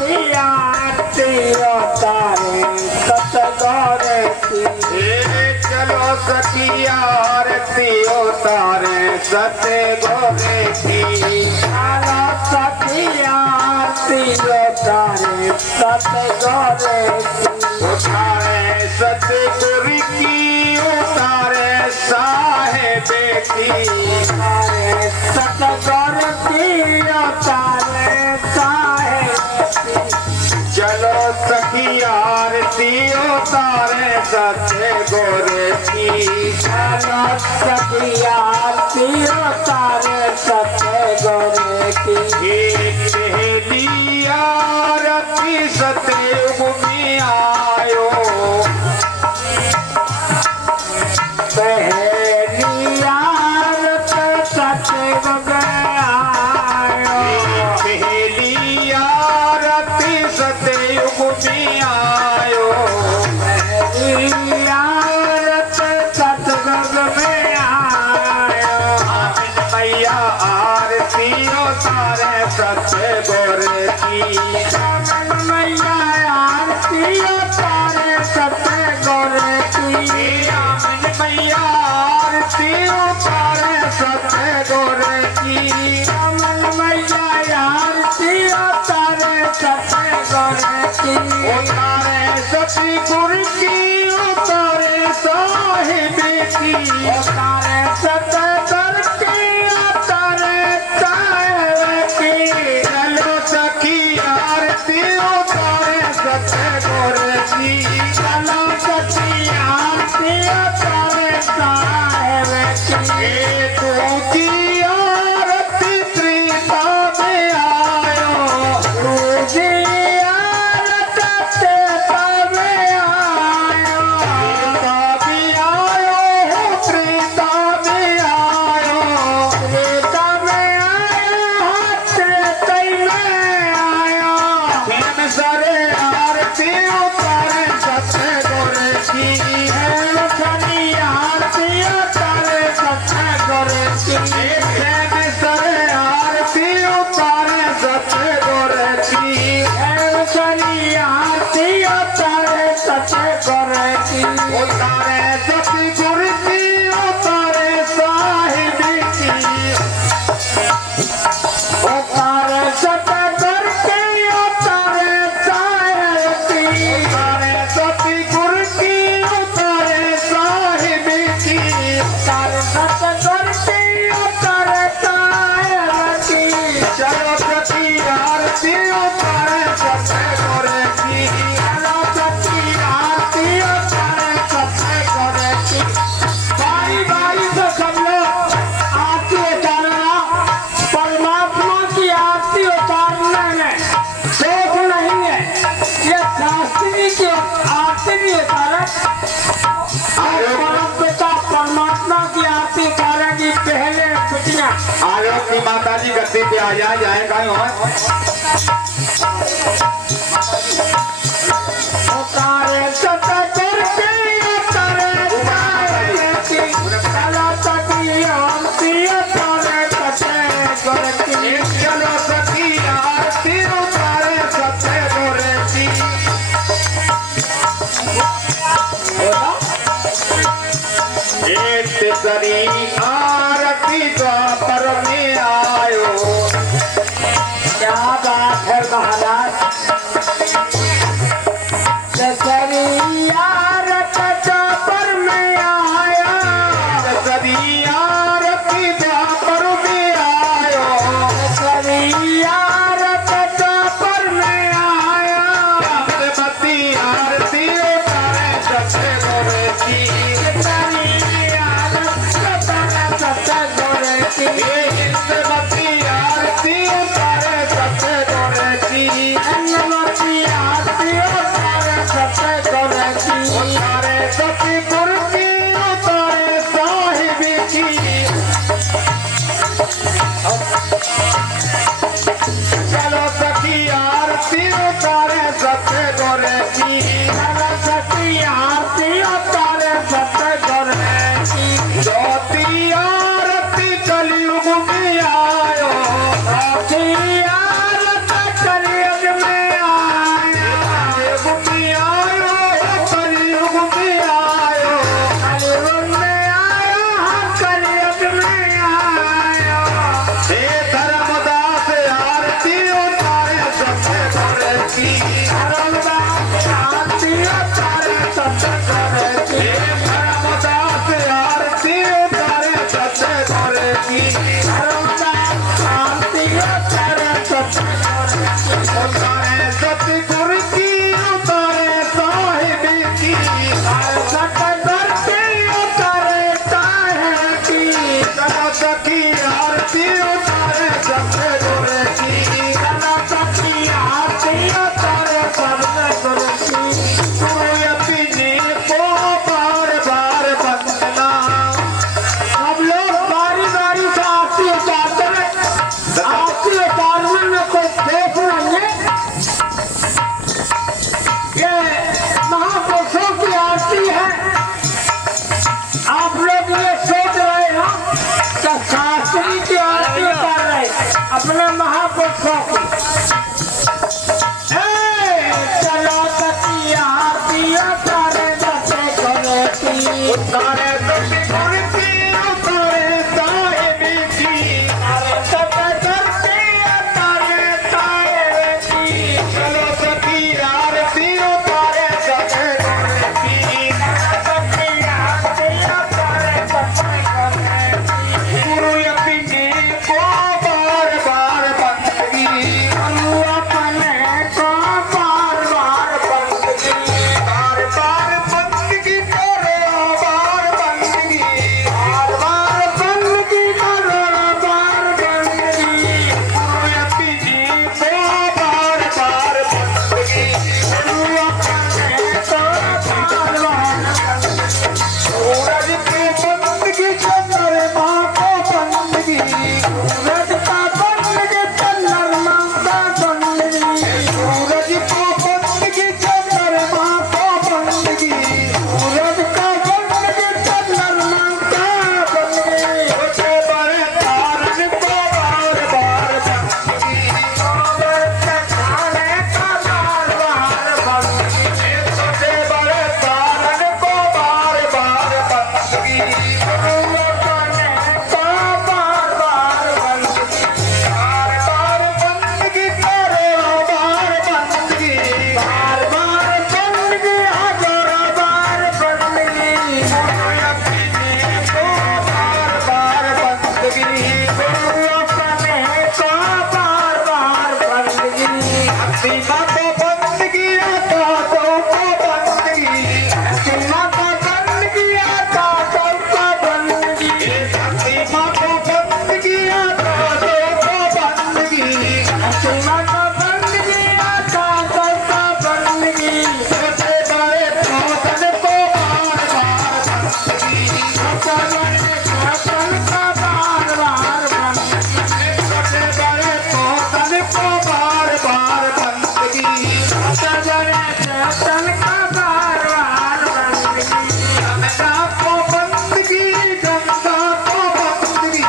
आरती उतारे सतगुरु की। चलो सखी आरती उतारे सतगुरु की। चलो सखी आरती उतारे सतगुरु की। उतारे सतगुरु की उतारे साहेब की। उतारे सतगुरु की उतारे साहेब की। चलो सखी आरती उतारे सतगुरु की। चलो सखी आरती उतारे सतगुरु की। पहली आरती सतयुग में आयो। पहली आरती सतयुग में आयो। पहली आरती सतयुग में आयो। पहली आरती सतयुग में आयो। आमिन मैया आरती उतारे सतगुरु की। आमिन मैया आरती उतारे सतगुरु की। आमिन मैया आरती उतारे सतगुरु की। आमिन मैया आरती उतारे सतगुरु की। उतारे सतगुरु की उतारे साहिब की। उतारे सतगुरु की उतारे साहिब की। चलो सखी आरती उतारे सतगुरु की। चलो सखी आरती उतारे साहिब की। तू की आरती त्रिता में आयो। तुझी आरती त्रेता में आयो। त्रिता में आयो हो त्रिता में आयो। त्रेता में आयो त्रेता में आयो। तीन सारे आरती उतारे सतगुरु की। शनि आरती उतारे सतगुरु की। तीन सारे आरती उतारे सतगुरु की। शनि आरती उतारे सतगुरु की। उतारे सतगुरु की उतारे साहिब की। उतारे सतगुरु की उतारे साहिब की। उतारे सतगुरु की उतारे साहिब की। उतारे सतगुरु की उतारे साहिब की। चलो सखी आरती उतारे सतगुरु की। चलो सखी आरती उतारे सतगुरु की। बारी बारी से सब लोग आरती उतारना। परमात्मा की आरती उतारने में दोष नहीं है। ये शास्त्री की आरती भी उतारे और परम पिता परमात्मा की आरती उतारेगी पहले कुटिया। आलोक की माता जी गद्दी पे आ जाएगा। उतारे सतगुरु की उतारे साहिब की। चलो सखी आरती उतारे सतगुरु की। चलो सखी आरती उतारे सतगुरु की। एक सरी आरती द्वापर में आयो। क्या बात है महाराज। दशहरी आरती द्वापर में आया। सरी आरती द्वापर में आयो। दशहरी आरती द्वापर में आया। मती आरती उतारे सतगुरु की। दशहरी आरती सीमा को बंद किया कांटों को बंद की सीमा को बंद किया कांटों को बंद की सीमा को बंद किया कांटों को बंद की सीमा को बंद किया कांटों को बंद की छोटे बड़े फौसन को बार बार बंद की छोटे बड़े फौसन को बार बार बंद की छोटे बड़े फौसन को बार बार बंद की छोटे बड़े फौसन को बार बार बंद की गंगा को बंद की गंगा को बंद की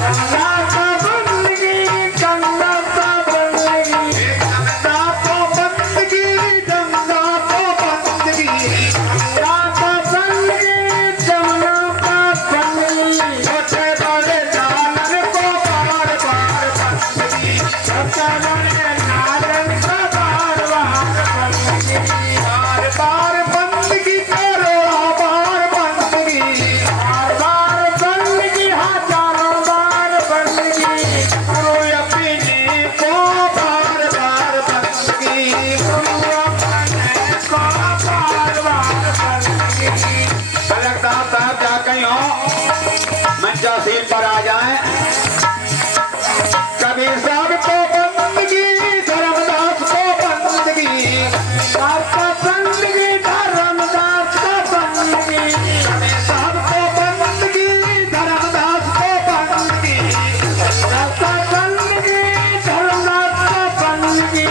गंगा को बंद की गंगा को बंद की गंगा को बंद की गंगा को बंद की गंगा को बंद की जमुना को बंद की छोटे बड़े जालन को बार बार बंद की छोटे बड़े नारन को बार बार बंद की बार बार बंद की करोड़ों बार बंद की बार बार बंद की हजारों बार बंद की गुरु अपनी को बार बार बंद की कलेक्टर साहब जा कहीं हो मंचा सीट पर आ जाए कबीर साहब को बंद की धर्मदास को बंद की आपका बंदगी धर्मदास का बंदगी कबीर साहब को बंद की धर्मदास को बंद की आपका बंदगी धर्मदास का बंदगी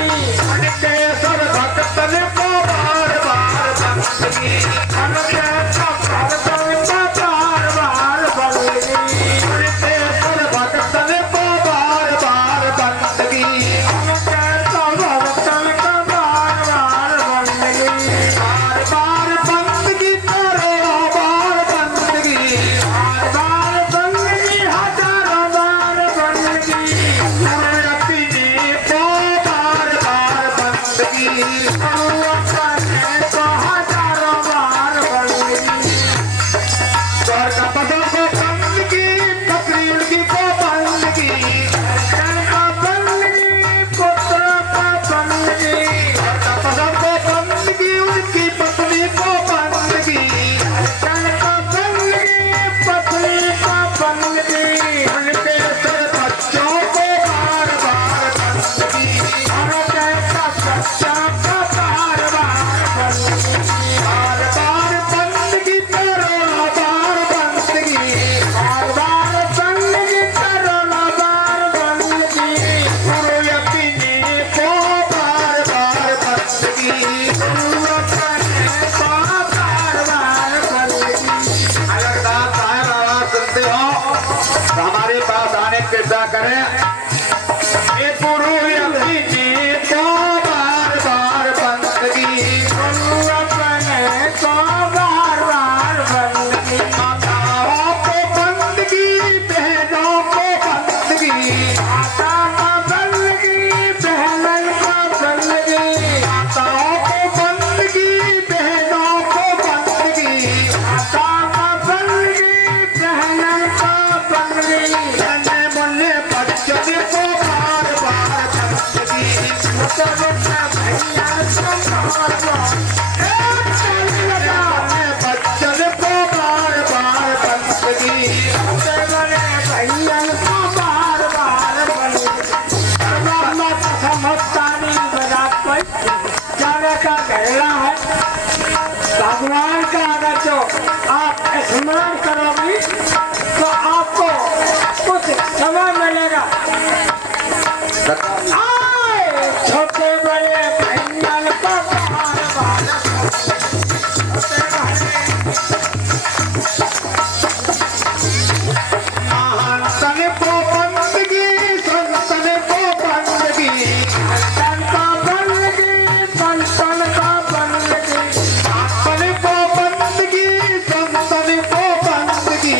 केसर भक्तन को बार बार बंद की केसर भक्तन को बार बार बंद की बार बार बंद की करोड़ों बार बंद की अपनी को बार बार बंद की स्वर का पदों को बंद की पकड़ी उनकी को बंद की स्वर का पदों को बंद की उनकी पत्नी को बंद की उनके सर बच्चों को बार बार बंद की बार बार बंद की करोड़ों बार बंद की गुरु अपनी को बार बार बंद की अलगदार साहब आवाज सुनते हो तो हमारे पास आने की कृपा करें ये गुरु अपनी को बार बार बंद की माताओं को बंद की बहनों को बंद की माताओं को बंद की बहनों को बंद की नन्हे मुन्ने बच्चों को बार बार बंद की नन्हे बच्चों को बार बार बंद की भगवान का अगर जो आप स्मरण करोगी तो आपको कुछ समय मिलेगा। आए छोटे बड़े भैया को बार बार महान को बंद की संतन को बंद की संतन का बंदगी संतन का बंदगी संतन को बंद की संतन को बंद की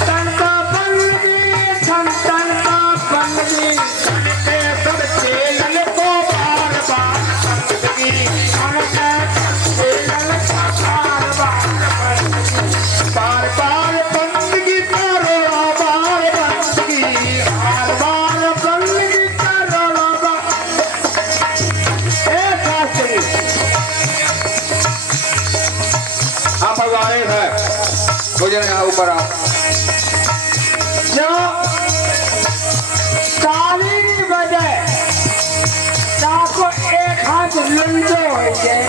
संतन का बंदगी संतन का बंदगी केसर चेलन को बार बार बंद की गुजारिश है भोजन यहाँ ऊपर आओ। जो ताली नहीं बजे ताको एक हाथ लंडो हो जाए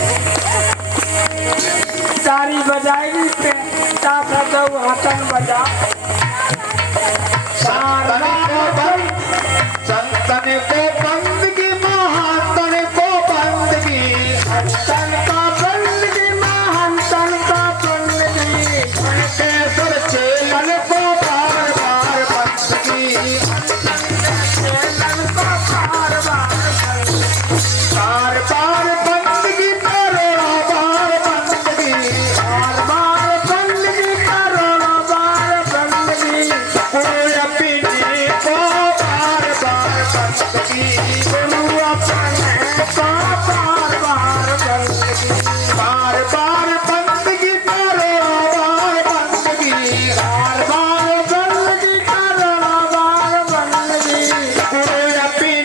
तारी बजाएगी पे ताका दो हाथन बजा संतन को बंदगी महातन को बंदगी तन का बंदगी महान तन का बंदगी केसर चेलन को बार बार बंदगी तन को बार बार बार बंदगी करो बार बंदगी बार बंदगी करो बार बंदगी कोई अपनी को बार बार बंदगी गुरु अपने को बार बार बंदगी बार बार बंदगी करो बार बंदगी बार बार बंदगी करो बार बंदगी कोई अपनी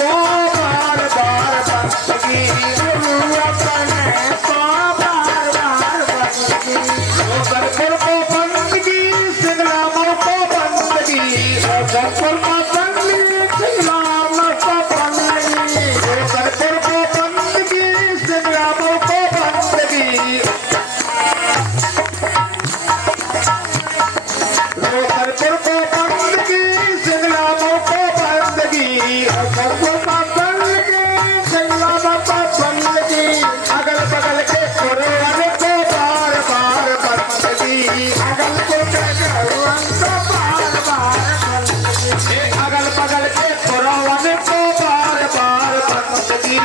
को बार बार बंदगी गुरु अपने को बार बार बंदगी सरपुर को बंदगी सिंगलामों को बंदगी सरपुर का बंदगी सिंगलाम को बंदगी सरपुर को बंदगी सिंगलामों को बंदगी सरपुर को बंदगी सिंगलामों को बंदगी सरपुर का बंदगी सिंगलाम को बंदगी अगल बगल के कुरवाने को बार बार बंदगी अगल को भगवान को बार बार बंदगी अगल बगल के कुरवाने को बार बार बंदगी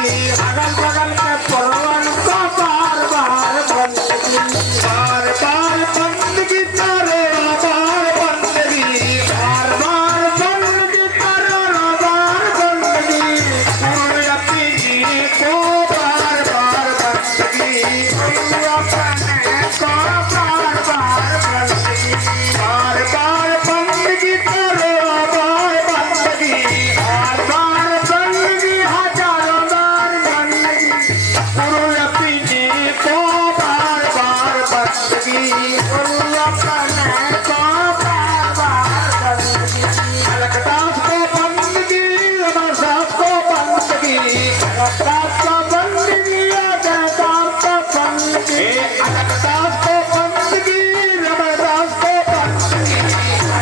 अगल बगल के परवन को बार बार बंदगी बार बार बंदगी करो बार बंदगी बार बार बंदगी करो बार बंदगी कोई अपनी को बार बार बंदगी गुरु अपने को बार बार बंदगी बार बार बंदगी करो बार बंदगी बार बार बंदगी हजारों बार बंदगी गुरु अपनी को बार बार बंदगी गुरु अपने को बार बार बंदगी अलकदास को बंदगी रमरदास को बंदगी रफ्तार को बंदगी अदातार को बंदगी अलकदास को बंदगी रमरदास को बंदगी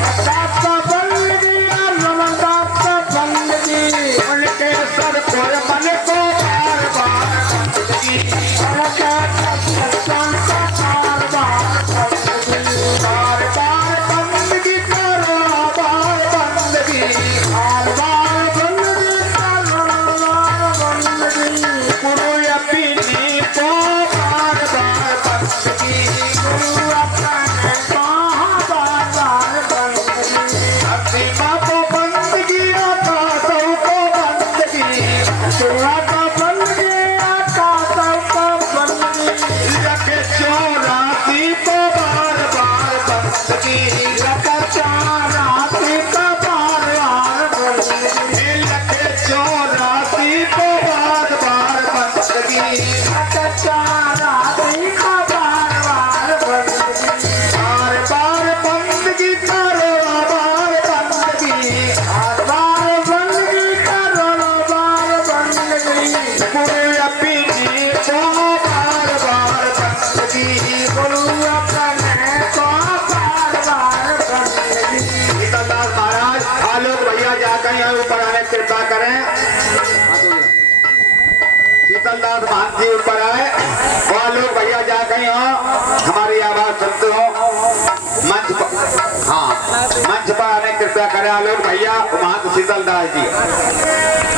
रफ्तार को बंदगी रमदार को बंदगी उनके सर पर मन को बार बार बंदगी उनके सत्संग को बार बार बंदगी बार बार बंदगी करो बार बंदगी बार बार बंदगी करो बार बंदगी गुरु अपनी को बार बार बंदगी गुरु अपने को बार बार बंदगी अपनी माँ को बंदगी आता सबको बंदगी सेवा को बंदगी आका को बंदगी लखे चौरासी को बार बार बंदगी राती का बार बार बंदगी लखे चौरासी को बार बार बंदगी राती का बार बार बंदगी बार बार बंदगी करो बार बंदगी बार बार बंदगी करो बार बंदगी गुरु अपनी को बार बार बंदगी गुरु अपने को बार बार बंदगी शीतलदास महाराज आलोक भैया जाकर यहाँ ऊपर आने की कृपा करें। शीतलदास महंत जी ऊपर आए और आलोक भैया जाकर यहाँ हमारी आवाज सुनते हो मंच पर। हाँ मंच पर आने की कृपा करें आलोक भैया महंत शीतलदास जी।